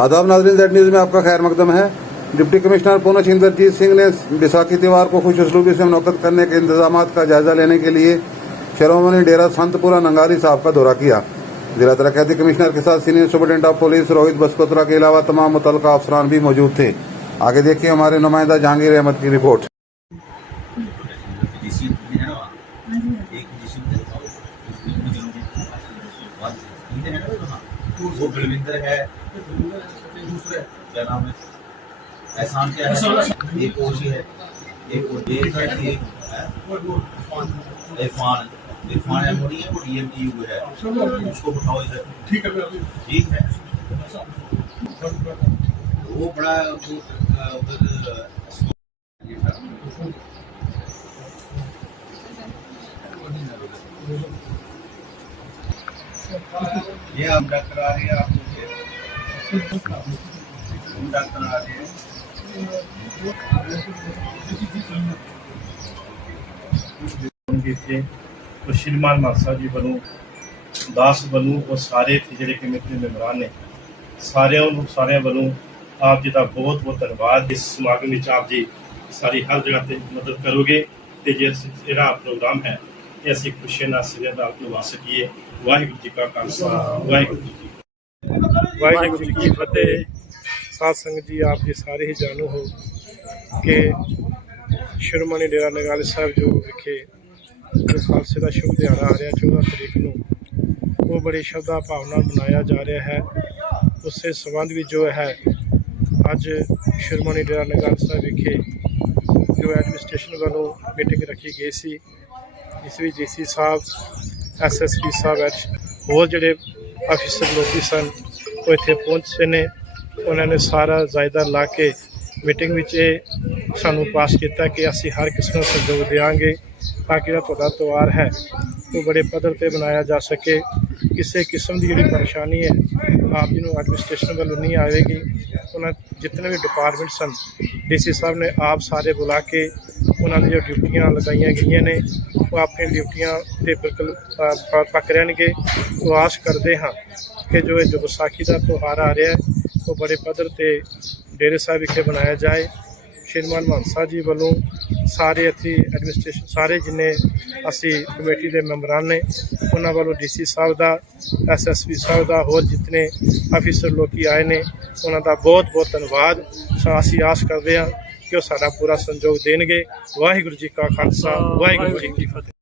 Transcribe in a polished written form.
आदाब नाज़रीन, Z news में आपका खैर मकदम है। डिप्टी कमिश्नर पुंछ इंद्रजीत सिंह ने बैसाखी त्यौहार को खुश उसलूबी से मुनक्कद करने के इंतजाम का जायजा लेने के लिए शिरोमणि डेरा संतपुरा नंगारी साहब का दौरा किया। जिला तरक्याती कमिश्नर के साथ senior superintendent of police Rohit Baskotra के अलावा तमाम मुतल्लिका अफसरान भी मौजूद थे। आगे देखिए हमारे नुमाइंदा जहांगीर अहमद की रिपोर्ट। वो बलविंदर है, दूसरे क्या नाम है, एहसान क्या है, एक और ही है, एक और एक है, एक इरफान इरफान है, मोड़ी है, वो डीएमटीयू है, उसको बताओ इधर। ठीक है वो बड़ा उधर ये आप डॉक्टर आ रही है, आप डॉक्टर आ रहे हैं। तो श्रीमान मानसा जी वालों, दास वालों और सारे जिहड़े कमेटी दे मैंबरान ने सारे वालों आप जी का बहुत बहुत धन्यवाद। इस समागम में आप जी सारी हर जगह पे मदद करोगे तो जिहड़ा प्रोग्राम है ये असीं खुशी नाल सिरे नाल निभा सकीए। वाहिगुरू जी का खालसा, वाहिगुरू जी की फतेह। साध संगत जी, आप जी सारे ही जानू हो कि शिरोमणि डेरा नंगाली साहब जो विखे खालसे का शुभ दिहाड़ा आ रहा 14 तरीक को, वो बड़ी श्रद्धा भावना मनाया जा रहा है। उस संबंध भी जो है अज शिरोमणि डेरा नंगाली साहब विखे जो एडमिनिस्ट्रेशन वालों मीटिंग रखी गई सी, जिस भी DC साहब, SSP साहब होर जोड़े अफिसर लोग सन वो इतने पहुंचे ने। उन्होंने सारा जायदा ला के मीटिंग में सानू पास किया कि असी हर किस्म का सहयोग देंगे ताकि जो त्यौहार है वो बड़े पद्धर पर मनाया जा सके। किसी किस्म की जी परेशानी है आप जी एडमिनिस्ट्रेशन वालों नहीं आएगी। उन्होंने जितने भी डिपार्टमेंट सन DC साहब ने आप सारे बुला के उन्होंने जो ड्यूटियां लगाई गई ने वो अपनी ड्यूटियां ते बिल्कुल पक रहनगे। तो आस करते हाँ कि जो बैसाखी का त्यौहार आ रहा है वो बड़े पद्धर पर डेरे साहब विखे मनाया जाए। श्रीमान मानसा जी वालों सारे इत्थे एडमिनिस्ट्रेशन सारे जिन्हें असी कमेटी के मैंबरान ने उन्होंने वालों DC साहब का, SSP साहब का, होर जितने अफिसर लोग आए ने उन्होंने बहुत बहुत धन्यवाद। असी आस करते हैं कि वो साडा पूरा सहयोग देंगे। वाहिगुरू जी का खालसा, वाहिगुरू जी की फतेह।